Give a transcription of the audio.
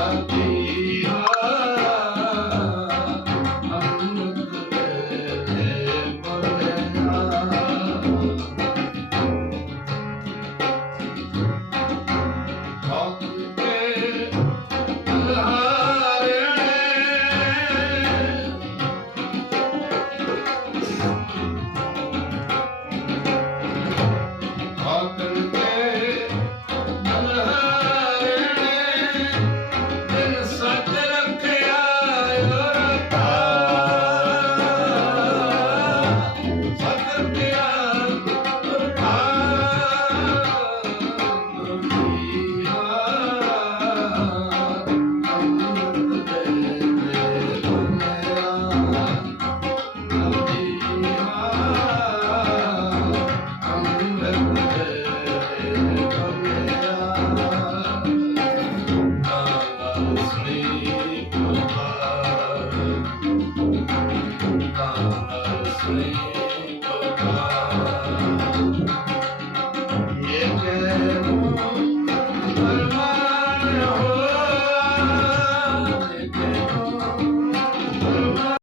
Thank you. Sleep.